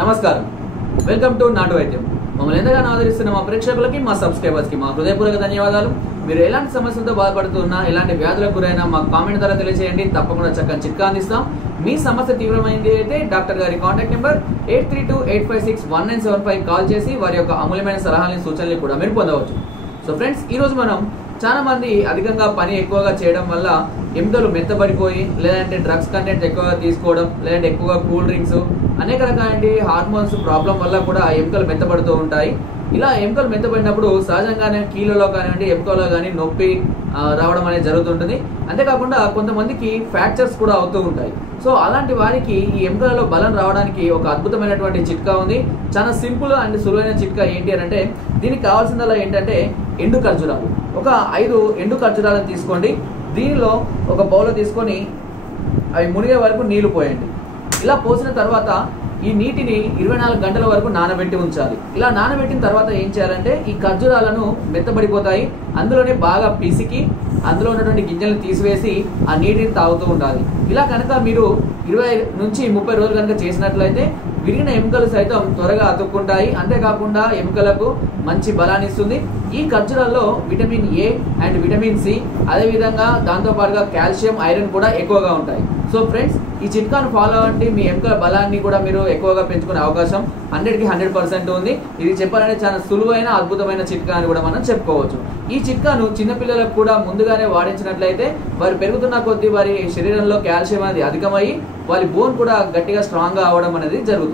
నమస్కారం. Welcome to నాటు వైద్యం. మమ్మల్ని ఎంతగానో ఆదరిస్తున్న మా ప్రేక్షకులకి మా సబ్స్క్రైబర్స్కి మా హృదయపూర్వక ధన్యవాదాలు. మీరు ఎలాంటి సమస్యలతో బాధపడుతున్నా ఎలాంటి వ్యాధులకు గురైనా మా కామెంట్ ద్వారా తెలియజేయండి. తప్పకుండా చక్కని చిట్కా అందిస్తాం. మీ సమస్య తీవ్రమైంది అయితే డాక్టర్ గారి contact number eight three two eight five six one nine seven five call చేసి వారి యొక్క అమూల్యమైన సలహాలని సూచనలు కూడా మీరు పొందవచ్చు. సో ఫ్రెండ్స్ ఈ రోజు మనం చాలా మంది అధికంగా పని ఎక్కువగా చేయడం వల్ల ఎముకలు మెత్తబడిపోయి లేదంటే డ్రగ్స్ కంటెంట్ ఎక్కువగా తీసుకోవడం లేదంటే ఎక్కువగా కూల్ డ్రింక్స్ అనేక రకాలంటి హార్మోన్స్ ప్రాబ్లం వల్ల కూడా ఎముకలు మెత్తబడుతూ ఉంటాయి. ఇలా ఎముకలు మెత్తబడినప్పుడు సహజంగానే కీళ్ళలో కానివ్వండి ఎముకలో కానీ నొప్పి రావడం అనేది జరుగుతుంటుంది. అంతేకాకుండా కొంతమందికి ఫ్రాక్చర్స్ కూడా అవుతూ ఉంటాయి. సో అలాంటి వారికి ఈ ఎముకలలో బలం రావడానికి ఒక అద్భుతమైనటువంటి చిట్కా ఉంది. చాలా సింపుల్ అండ్ సులువైన చిట్కా ఏంటి అని అంటే దీనికి కావాల్సిందల్లా ఏంటంటే ఎండు ఖర్జూరాలు. ఒక ఐదు ఎండు ఖర్జూరాలను తీసుకోండి. దీనిలో ఒక బౌల్ తీసుకొని అవి మునిగే వరకు నీళ్ళు పోయండి. ఇలా పోసిన తర్వాత ఈ నీటిని ఇరవై నాలుగు గంటల వరకు నానబెట్టి ఉంచాలి. ఇలా నానబెట్టిన తర్వాత ఏం చేయాలంటే ఈ ఖర్జూరాలను మెత్తబడిపోతాయి. అందులోనే బాగా పిసికి అందులో ఉన్నటువంటి గింజలను తీసివేసి ఆ నీటిని తాగుతూ ఉండాలి. ఇలా కనుక మీరు ఇరవై నుంచి ముప్పై రోజులు కనుక చేసినట్లయితే విరిగిన ఎముకలు సైతం త్వరగా అతుక్కుంటాయి. అంతేకాకుండా ఎముకలకు మంచి బలాన్ని ఇస్తుంది. ఈ ఖర్జూరాల్లో vitamin A and vitamin C అదేవిధంగా దాంతో పాటుగా కాల్షియం ఐరన్ కూడా ఎక్కువగా ఉంటాయి. సో ఫ్రెండ్స్ ఈ చిట్కాను ఫాలో అవ్వండి. మీ ఎముకల బలాన్ని కూడా మీరు ఎక్కువగా పెంచుకునే అవకాశం హండ్రెడ్కి హండ్రెడ్ పర్సెంట్ ఉంది. ఇది చెప్పాలంటే చాలా సులువైన అద్భుతమైన చిట్కా అని కూడా మనం చెప్పుకోవచ్చు. ఈ చిట్కాను చిన్నపిల్లలకు కూడా ముందుగానే వాడించినట్లయితే వారు పెరుగుతున్న కొద్దీ వారి శరీరంలో కాల్షియం అనేది అధికమయ్యి వారి బోన్ కూడా గట్టిగా స్ట్రాంగ్గా అవడం అనేది జరుగుతుంది.